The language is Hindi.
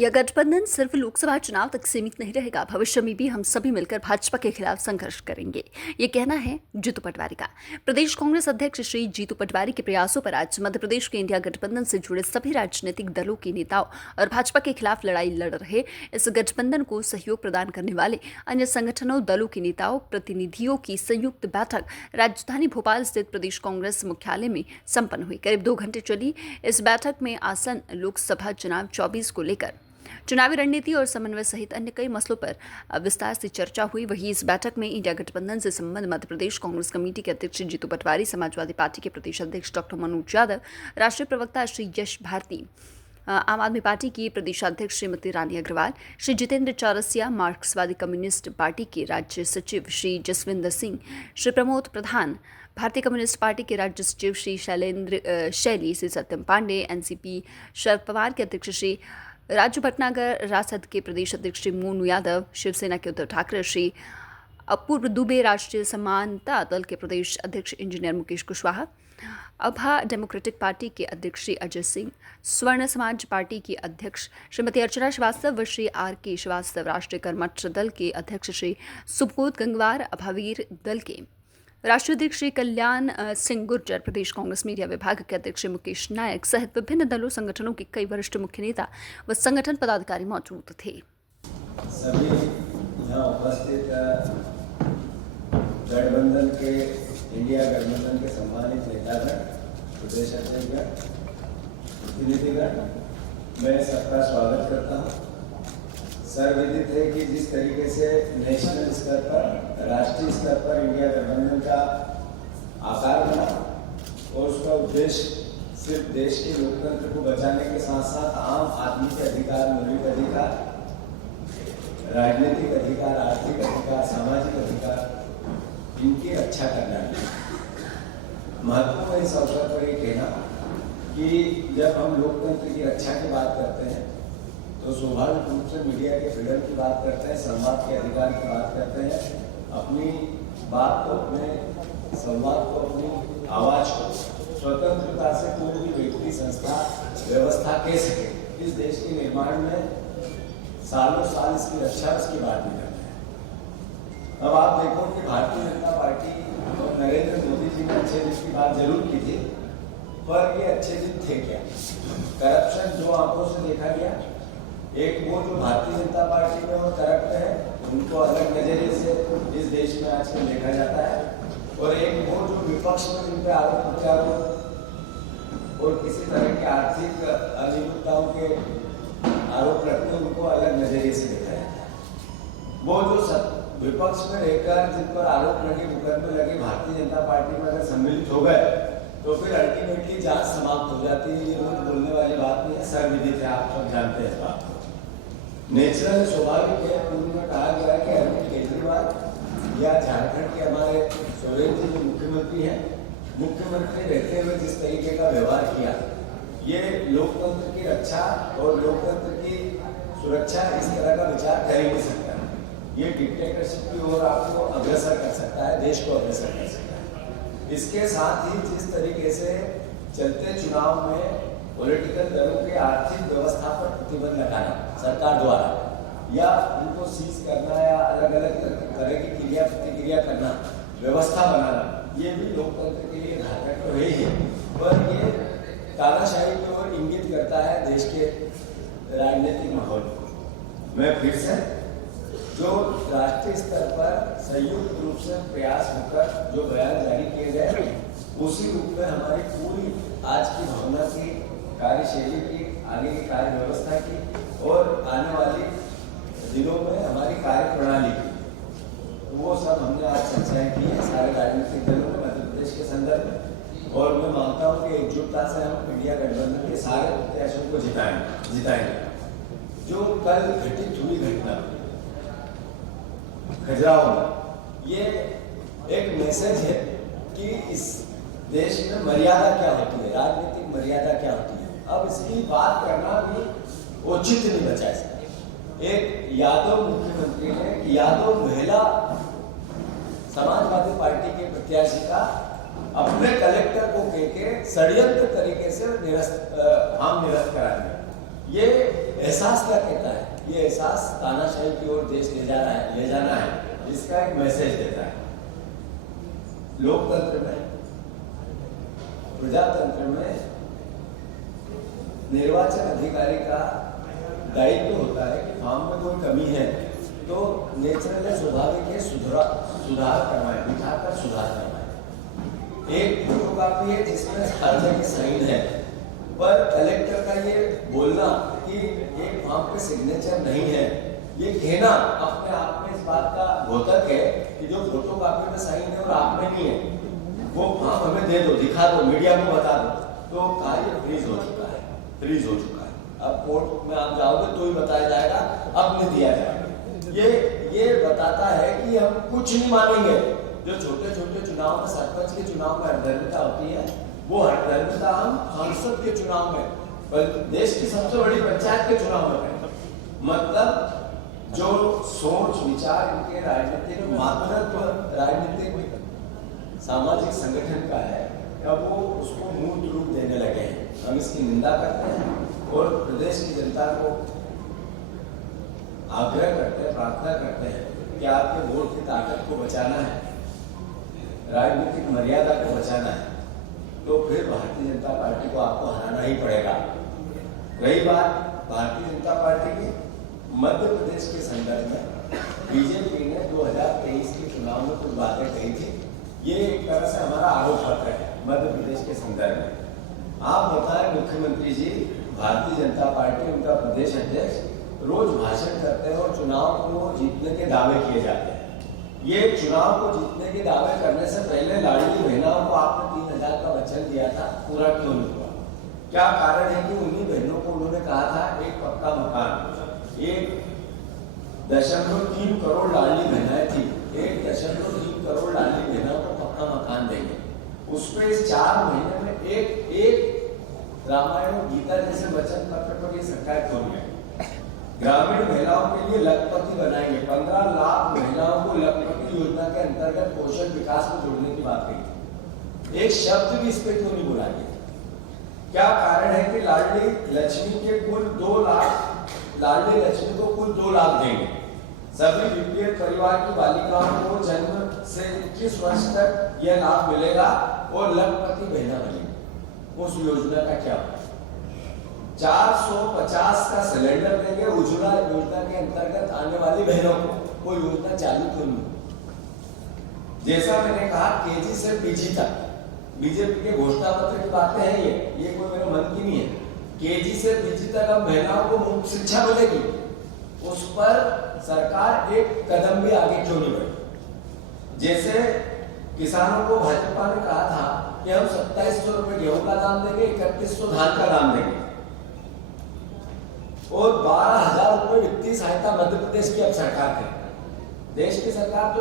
यह गठबंधन सिर्फ लोकसभा चुनाव तक सीमित नहीं रहेगा। भविष्य में भी हम सभी मिलकर भाजपा के खिलाफ संघर्ष करेंगे, ये कहना है जीतू पटवारी का। प्रदेश कांग्रेस अध्यक्ष श्री जीतू पटवारी के प्रयासों पर आज मध्य प्रदेश के इंडिया गठबंधन से जुड़े सभी राजनीतिक दलों के नेताओं और भाजपा के खिलाफ लड़ाई लड़ रहे इस गठबंधन को सहयोग प्रदान करने वाले अन्य संगठनों दलों के नेताओं प्रतिनिधियों की संयुक्त बैठक राजधानी भोपाल स्थित प्रदेश कांग्रेस मुख्यालय में संपन्न हुई। करीब 2 घंटे चली इस बैठक में आसन लोकसभा चुनाव 24 को लेकर चुनावी रणनीति और समन्वय सहित अन्य कई मसलों पर विस्तार से चर्चा हुई। वहीं इस बैठक में इंडिया गठबंधन से संबंध मध्य प्रदेश कांग्रेस कमेटी के अध्यक्ष जीतू पटवारी, समाजवादी पार्टी के प्रदेश अध्यक्ष डॉक्टर मनोज यादव, राष्ट्रीय प्रवक्ता श्री यश भारती, आम आदमी पार्टी की प्रदेशाध्यक्ष श्रीमती रानी अग्रवाल, श्री जितेंद्र चौरसिया, मार्क्सवादी कम्युनिस्ट पार्टी के राज्य सचिव श्री जसविंदर सिंह, श्री प्रमोद प्रधान, भारतीय कम्युनिस्ट पार्टी के राज्य सचिव श्री शैली, श्री सत्यम पांडे, एनसीपी शरद पवार के अध्यक्ष श्री राजू भटनागर, रासद के प्रदेश अध्यक्ष श्री मोनू यादव, शिवसेना के उद्धव ठाकरे, श्री अपूर्व दुबे, राष्ट्रीय समानता दल के प्रदेश अध्यक्ष इंजीनियर मुकेश कुशवाहा, अभा डेमोक्रेटिक पार्टी के अध्यक्ष श्री अजय सिंह, स्वर्ण समाज पार्टी की अध्यक्ष श्रीमती अर्चना श्रीवास्तव व श्री RK श्रीवास्तव, राष्ट्रीय कर्मठ दल के अध्यक्ष श्री सुबोध गंगवार, अभावीर दल के राष्ट्रीय अध्यक्ष श्री कल्याण सिंह गुर्जर, प्रदेश कांग्रेस मीडिया विभाग के अध्यक्ष मुकेश नायक सहित विभिन्न दलों संगठनों के कई वरिष्ठ मुख्य नेता व संगठन पदाधिकारी मौजूद थे। सभी यहाँ उपस्थित गठबंधन के इंडिया गठबंधन के सम्मानित नेतागण, प्रदेश अध्यक्ष, प्रतिनिधिगण, मैं सबका स्वागत करता हूँ। सर्वविदित है कि जिस तरीके से नेशनल स्तर पर, राष्ट्रीय स्तर पर इंडिया गठबंधन का आकार बना और उसका उद्देश्य सिर्फ देश के लोकतंत्र को बचाने के साथ साथ आम आदमी के अधिकार, मौलिक अधिकार, राजनीतिक अधिकार, आर्थिक अधिकार, सामाजिक अधिकार, इनकी रक्षा करना है। महत्वपूर्ण इस अवसर पर ये कहना कि जब हम लोकतंत्र की रक्षा की बात करते हैं तो स्वाभाविक रूप से मीडिया के फ्रीडम की बात करते हैं, संवाद के अधिकार की बात करते हैं, अपनी बात को, अपने संवाद को, अपनी आवाज को स्वतंत्रता से कोई भी व्यक्ति, संस्था, व्यवस्था कह सके। इस देश के निर्माण में सालों साल इसकी रक्षा, उसकी बात भी करते हैं। अब आप देखो कि भारतीय जनता पार्टी और नरेंद्र मोदी जी ने अच्छे दिन की बात जरूर की थी, पर ये अच्छे दिन थे क्या? करप्शन जो आंखों से देखा गया, एक वो जो भारतीय जनता पार्टी में और करप्ट है, उनको अलग नजरिए से इस देश में आजकल देखा जाता है, और एक वो जो विपक्ष में जिन पे आरोप प्रत्यारोप और किसी तरह के आर्थिक अनियमितताओं के आरोप रखते हैं, उनको अलग नजरिए से देखा जाता है। वो जो विपक्ष में रहकर जिन पर आरोप लगे, मुकदमे लगे, भारतीय जनता पार्टी में अगर सम्मिलित हो गए तो फिर अल्टीमेटली जांच समाप्त हो जाती है। ये रोज बोलने वाली बात नहीं है, सर्वविदित है, आप सब जानते हैं इस बात को। नेचुरल, स्वाभाविक है। पूर्व में कहा गया है कि अरविंद केजरीवाल या झारखंड के हमारे सोरेन जी जो मुख्यमंत्री हैं, मुख्यमंत्री रहते हुए जिस तरीके का व्यवहार किया, ये लोकतंत्र की रक्षा और लोकतंत्र की सुरक्षा इस तरह का विचार कर ही नहीं सकता। ये डिक्टेटरशिप की ओर आपको अग्रसर कर सकता है, देश को अग्रसर कर सकता है। इसके साथ ही जिस तरीके से चलते चुनाव में पॉलिटिकल दलों के आर्थिक व्यवस्था पर प्रतिबंध लगाना सरकार द्वारा, या उनको सीज करना, या अलग अलग तरह की क्रिया प्रतिक्रिया करना, व्यवस्था बनाना, ये भी लोकतंत्र के लिए घातक तो है ही, पर ये तानाशाही की ओर इंगित करता है देश के राजनीतिक माहौल को। मैं फिर से जो राष्ट्रीय स्तर पर संयुक्त रूप से प्रयास होकर जो बयान जारी किए गए, उसी रूप में हमारी पूरी आज की भावना की, कार्यशैली की, आगे की कार्य व्यवस्था की और आने वाली दिनों में हमारी कार्य प्रणाली की, वो सब हमने आज चर्चाएं की है सारे राजनीतिक दलों में मध्य प्रदेश के संदर्भ में। और मैं मानता हूँ कि एकजुटता से हम इंडिया गठबंधन के सारे प्रत्याशियों को जिताएंगे। जो कल घटित हुई घटना खजुराहो में, ये एक मैसेज है कि इस देश में मर्यादा क्या होती है, राजनीतिक मर्यादा क्या होती है। अब इसकी बात करना भी उचित नहीं बचा इसका। एक यादव मुख्यमंत्री ने, यादव महिला समाजवादी पार्टी के प्रत्याशी का अपने कलेक्टर को कह के षड्यंत्र तरीके से निरस्त करा दिया। ये एहसास क्या कहता है? ये एहसास तानाशाही की ओर देश ले जाना है, इसका एक मैसेज देता है। लोकतंत्र में, प्रजातंत्र में निर्वाचन अधिकारी का दायित्व होता है कि फॉर्म में कोई कमी है तो नेचुरल है, स्वाभाविक है, सुधार करवाएं, बिठाकर सुधार करवाएं। एक फोटोकॉपी है जिसमें सार्वजनिक की साइन है, पर कलेक्टर का ये बोलना कि एक फॉर्म पे सिग्नेचर नहीं है, ये कहना अपने आप में इस बात का द्योतक है कि जो फोटोकॉपी में साइन है और आप में नहीं है, वो फॉर्म हमें दे दो, दिखा दो, मीडिया को बता दो। तो कार्य फ्रीज हो चुका है। अब कोर्ट में आप जाओगे तो ही बताया जाएगा, अब नहीं दिया जाएगा। ये बताता है कि हम कुछ नहीं मानेंगे। जो छोटे छोटे चुनाव में, सरपंच के चुनाव में हरदर्मिता होती है, वो हरदर्मिता हम सांसद के चुनाव में, देश की सबसे बड़ी पंचायत के चुनाव में करें। मतलब जो सोच विचार इनके राजनीतिक मातृत्व, राजनीतिक सामाजिक संगठन का है, अब वो उसको मूर्त रूप देने लगे हैं। हम इसकी निंदा करते हैं और प्रदेश की जनता को आग्रह करते हैं, प्रार्थना करते हैं कि आपके वोट की ताकत को बचाना है, राजनीतिक मर्यादा को बचाना है, तो फिर भारतीय जनता पार्टी को आपको हराना ही पड़ेगा। रही बात भारतीय जनता पार्टी की, मध्य प्रदेश के संदर्भ में बीजेपी ने 2023 के चुनाव में कुछ बातें कही थी। ये एक तरह से हमारा आरोप पत्र है मध्य प्रदेश के संदर्भ में। आप बताएं मुख्यमंत्री जी, भारतीय जनता पार्टी, उनका प्रदेश अध्यक्ष रोज भाषण करते हैं और चुनाव को जीतने के दावे किए जाते हैं। ये चुनाव को जीतने के दावे करने से पहले लाडली बहनों को आपने 3000 का वचन दिया था, पूरा क्यों नहीं हुआ? क्या कारण है कि उन्हीं बहनों को उन्होंने कहा था एक पक्का मकान, 1.3 करोड़ लाडली बहनाएं थी, 1.3 करोड़ लाडली बहनों को पक्का मकान देंगे। उसमें इस 4 महीने में एक रामायण और गीता जैसे वचन पत्र पर ये सरकार क्यों नहीं? ग्रामीण महिलाओं के लिए लखपति बनाएंगे, 15 लाख महिलाओं को लखपति योजना के अंतर्गत कौशल विकास में जोड़ने की बात कही। एक शब्द भी इस पे क्यों नहीं बोला गया? क्या कारण है कि लाडली लक्ष्मी के कुल 2 लाख, लाडली लक्ष्मी को कुल 2 लाख देंगे, सभी बीपीएल परिवार की बालिकाओं को जन्म से 21 वर्ष तक यह लाभ मिलेगा और लखपति बहना बनेगी। उस योजना का क्या होगा? 450 का सिलेंडर देंगे उज्ज्वला योजना के अंतर्गत आने वाली बहनों को, वो योजना चालू क्यों नहीं? जैसा मैंने कहा, केजी से पीजी तक बीजेपी के घोषणा पत्र की बातें हैं, ये कोई मेरे मन की नहीं है। केजी से पीजी तक अब महिलाओं को मुफ्त शिक्षा मिलेगी, उस पर सरकार एक कदम भी आगे क्यों नहीं बढ़ी? जैसे किसानों को भाजपा ने कहा था कि हम 2700 रुपए गेहूं का दाम देंगे, 3100 धान का दाम देंगे और 12,000 रुपए वित्तीय सहायता मध्य प्रदेश की अब सरकार है। देश की सरकार तो